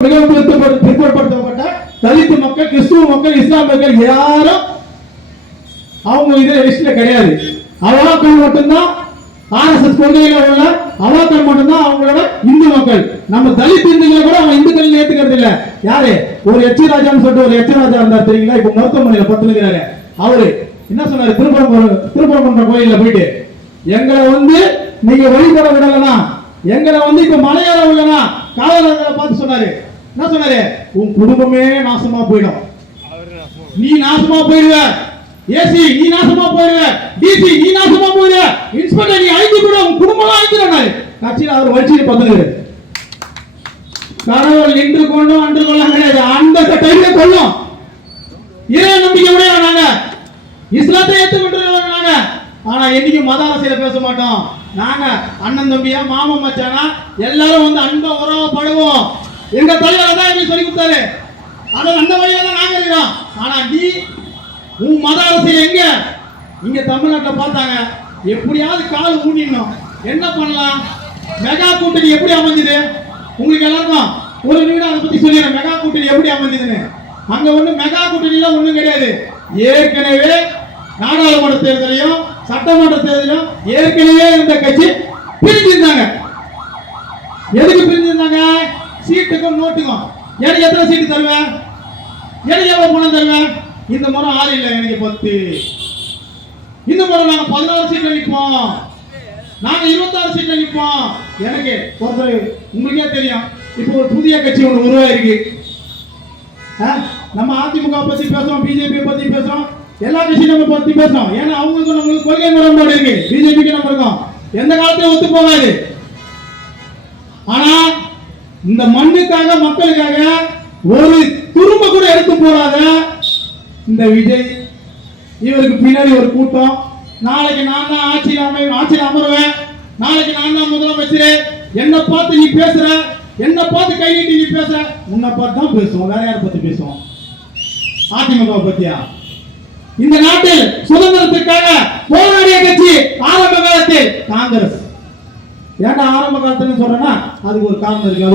பிற்படுத்தப்பட்ட தலித் மக்கள், கிறிஸ்துவ மக்கள், இஸ்லாமியர்கள் யாரும் அவங்க இதுல லிஸ்ட்ல கிடையாது. அவாக்கள் மட்டும்தான் RSS கொள்கையில உள்ள அவாக்கள் மட்டும்தான் அவங்களோட இந்து மக்கள். நம்ம தலித் இந்துக்களை கூட அவங்க இந்துக்கள் ஏத்துக்கிறது இல்ல. யாரு? ஒரு எச் ராஜான்னு சொல்லிட்டு ஒரு எச் ராஜா இருந்தார் தெரியுங்களா? இப்ப மருத்துவமனையில படுத்துக்கிறாரு. அவரு என்ன சொன்னாரு? திருப்பரங்குன்ற கோயில்ல போயிட்டு எங்களை நீங்க வழிபட விடலனா, எங்களை இப்ப மலையாள உள்ளனா காவலர்களை பார்த்து சொன்னாரு. என்ன சொன்னாரு? உன் குடும்பமே நாசமா போயிடும், நீ நாசமா போயிடுவ, ஏசி நீ நாசமா போயிடுவ, டிசி நீ நாசமா போயிடுவ, இன்ஸ்பெக்டர் நீ ஐடி கூட உன் குடும்பம் ஆயிடுறாரு. கட்சியில் அவர் வச்சிட்டு பார்த்துக்கிறாரு. கடவுள் நின்று கொண்டும் அன்று கொள்ளும் கிடையாது, அந்த டைம்ல கொள்ளும். இறை நம்பிக்கை உடைய நாங்க, இஸ்லாத்தை ஏற்றுக்கொண்டு நாங்க. ஆனா என்னைக்கு மத அரசியல பேச மாட்டோம். நாங்க அண்ணன் தம்பியா, மாமன் மச்சானா எல்லாரும் அன்பா உறவா படுவோம். எங்க தலைவர் தான் எங்களுக்கு சொல்லி கொடுத்தாரு. அந்த வழியா தான் நாங்க இருக்கிறோம். ஆனா நீ உன் மத அரசியல் எங்க? இங்க தமிழ்நாட்டில் பார்த்தாங்க, எப்படியாவது கால் ஊனிடணும். என்ன பண்ணலாம்? மெகா கூட்டணி எப்படி அமைஞ்சது? உங்களுக்கு எல்லாருக்கும் ஒரு நிமிடம் அதை பத்தி சொல்லிடுறேன். மெகா கூட்டணி எப்படி அமைஞ்சதுன்னு. அங்க மெகா கூட்டணிலாம் ஒண்ணும் கிடையாது. ஏற்கனவே நாடாளுமன்ற தேர்தலையும் சட்டமன்ற தேர்தலையும் ஏற்கனவே இந்த கட்சி பிரிஞ்சிருந்தாங்க. எதுக்கு பிரிஞ்சிருந்தாங்க? சீட்டுக்கும் நோட்டுக்கும். எனக்கு எத்தனை சீட்டு தருவேன், எனக்கு எவ்வளவு பணம் தருவேன்? இந்த முறை 6 இல்லை, எனக்கு 10. இந்த முறை நாங்க 16 சீட்ல நிற்போம், நாங்க 26 சீட்ல நிற்போம். எனக்கு ஒருத்தர் உங்களுக்கே தெரியும், இப்போ ஒரு புதிய கட்சி ஒன்று உருவாயிருக்கு. நம்ம அதிமுக பத்தி பேசுறோம், பிஜேபி பத்தி பேசுறோம், எல்லா கட்சியும் நம்ம பத்தி பேசுறோம். ஏன்னா அவங்களுக்கு நம்மளுக்கு கொள்கை முரண்பாடு இருக்கு. பிஜேபிக்கு நம்ம இருக்கோம், எந்த காலத்தையும் ஒத்து போகாது. ஆனா இந்த மண்ணுக்காக, மக்களுக்காக ஒரு துரும்ப கூட எடுத்து போடாத இந்த விஜய், இவருக்கு பின்னாடி ஒரு கூட்டம். நாளைக்கு நான் தான் ஆட்சியில் அமருவேன், நாளைக்கு நான் தான் முதலமைச்சர், என்ன பார்த்து நீ பேசுற, என்ன பார்த்து கை நீட்டி நீ பேசுற, உன்னை பார்த்து தான் பேசுவோம், வேற யாரை பத்தி பேசுவோம்? அதிமுக பத்தியா? இந்த நாட்டில் சுதந்திரத்திற்காக போராடிய கட்சி ஆரம்ப காலத்தில் காங்கிரஸ். ஏன்னா ஆரம்ப காலத்துல சொல்றேன்னா அதுக்கு ஒரு காரணம் இருக்கு.